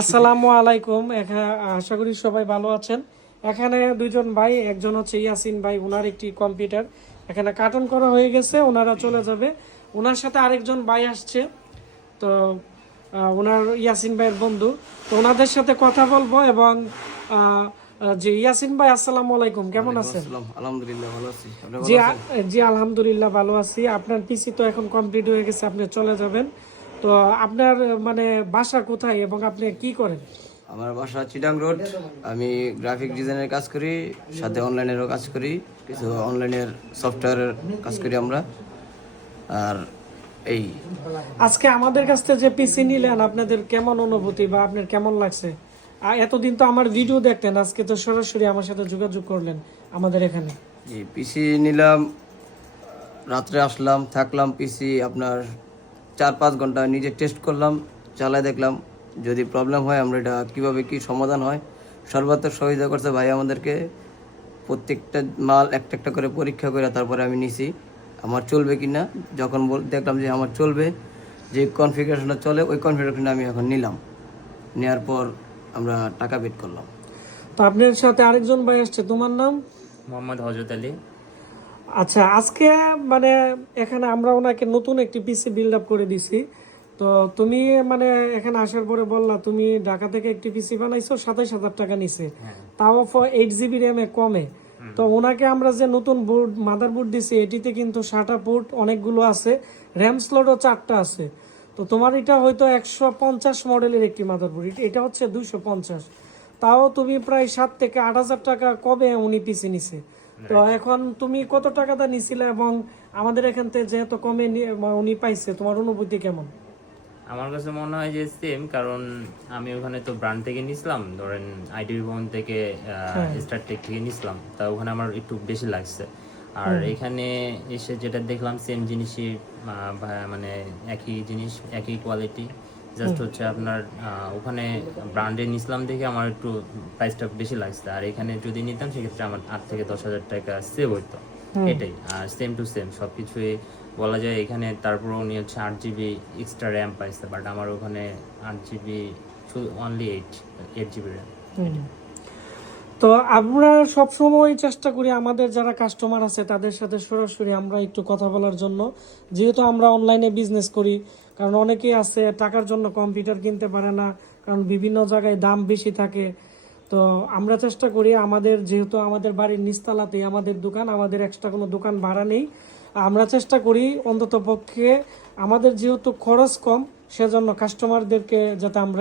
আসসালামু আলাইকুম। আশা করি সবাই ভালো আছেন। এখানে দুইজন ভাই একজন হচ্ছে ইয়াসিন ভাই ওনার একটি কম্পিউটার। এখানে কার্টন করা হয়ে গেছে ওনারা চলে যাবে। ওনার সাথে আরেকজন ভাই আসছে। তো ওনার ইয়াসিন ভাইয়ের বন্ধু। তো ওনাদের সাথে কথা বলব এবং জি ইয়াসিন ভাই আসসালামু আলাইকুম। কেমন আছেন? আলহামদুলিল্লাহ ভালো আছি। জি জি আলহামদুলিল্লাহ ভালো আছি। আপনার পিসি তো এখন কমপ্লিট হয়ে গেছে আপনি চলে যাবেন। তো আপনার মানে বাসা কোথায় এবং আপনি কি করেন? আমার বাসা চিটাং রোড। আমি গ্রাফিক ডিজাইনের কাজ করি সাথে অনলাইনেরও কাজ করি কিছু অনলাইনের সফটওয়্যারের কাজ করি আমরা। আর এই। আজকে আমাদের কাছ থেকে যে পিসি নিলেন আপনাদের কেমন অনুভূতি বা আপনার কেমন লাগছে? আর এতদিন তো আমার ভিডিও দেখতেন আজকে তো সরাসরি আমার সাথে যোগাযোগ করলেন আমাদের এখানে। যে পিসি নিলাম রাত্রে আসলাম থাকলাম পিসি আপনার চার পাঁচ ঘণ্টা নিজে টেস্ট করলাম চালায় দেখলাম যদি প্রবলেম হয় আমরা এটা কীভাবে কী সমাধান হয়। সর্বাত্মক সহযোগিতা করছে ভাই আমাদেরকে প্রত্যেকটা মাল একটা একটা করে পরীক্ষা করে তারপরে আমি নিছি। আমার চলবে কি না যখন বল দেখলাম যে আমার চলবে যে কনফিগারেশনটা চলে ওই কনফিগারেশনটা আমি এখন নিলাম। নেওয়ার পর আমরা টাকা বেট করলাম। তো আপনার সাথে আরেকজন ভাই আসছে তোমার নাম? মোহাম্মদ হজরত আলী। আচ্ছা আজকে মানে এখানে আমরা ওনাকে নতুন একটি পিসি বিল্ড আপ করে দিছি। তো তুমি মানে এখানে আসার পরে বললা তুমি ঢাকা থেকে একটি পিসি বানাইছো সাতাইশ হাজার টাকা নিছে। তাও এইট জিবি র্যামে কমে। তো ওনাকে আমরা যে নতুন বোর্ড মাদার বোর্ড দিছি এটিতে কিন্তু সাটা পোর্ট অনেকগুলো আছে। র্যাম স্লটও চারটা আছে। তো তোমার এটা হয়তো একশো পঞ্চাশ মডেলের একটি মাদার বোর্ড এটা হচ্ছে দুইশো পঞ্চাশ। তাও তুমি প্রায় সাত থেকে আট হাজার টাকা কবে উনি পিসি নিছে? তো এখন তুমি কত টাকাটা নিছিলে এবং আমাদের এখান থেকে যেহেতু কমে উনি পাইছে তোমার অনুভূতি কেমন? আমার কাছে মনে হয় যে সেম কারণ আমি ওখানে তো ব্র্যান্ড থেকে নিছিলাম ধরেন আইটি ভবন থেকে স্টার টেক থেকে নিছিলাম তা ওখানে আমার একটু বেশি লাগছে। আর এখানে এসে যেটা দেখলাম সেম জিনিসই মানে একই জিনিস একই কোয়ালিটি জাস্ট হচ্ছে আপনার ওখানে ব্র্যান্ডে নিছিলাম দেখে আমার একটু প্রাইসটা বেশি লাগছে। আর এখানে যদি নিতাম সেক্ষেত্রে আমার আট থেকে দশ হাজার টাকা সেভ হইতো। এটাই। আর সেম টু সেম সব কিছুই বলা যায় এখানে তারপর উনি হচ্ছে আট জিবি এক্সট্রা র্যাম পাইছে বাট আমার ওখানে আট জিবি শুধু only eight eight GB RAM তো আমরা সব সময় চেষ্টা করি আমাদের যারা কাস্টমার আছে, তাদের সাথে সরাসরি আমরা একটু কথা বলার জন্য। যেহেতু আমরা অনলাইনে বিজনেস করি, কারণ অনেকেই আছে টাকার জন্য কম্পিউটার কিনতে পারে না, কারণ বিভিন্ন জায়গায় দাম বেশি থাকে। তো আমরা চেষ্টা করি আমাদের, যেহেতু আমাদের বাড়ির নিস্তালাতেই আমাদের দোকান, আমাদের এক্সট্রা কোনো দোকান ভাড়া নেই, আমরা চেষ্টা করি অন্তত পক্ষে আমাদের যেহেতু খরচ কম, সেজন্য কাস্টমারদেরকে যাতে আমরা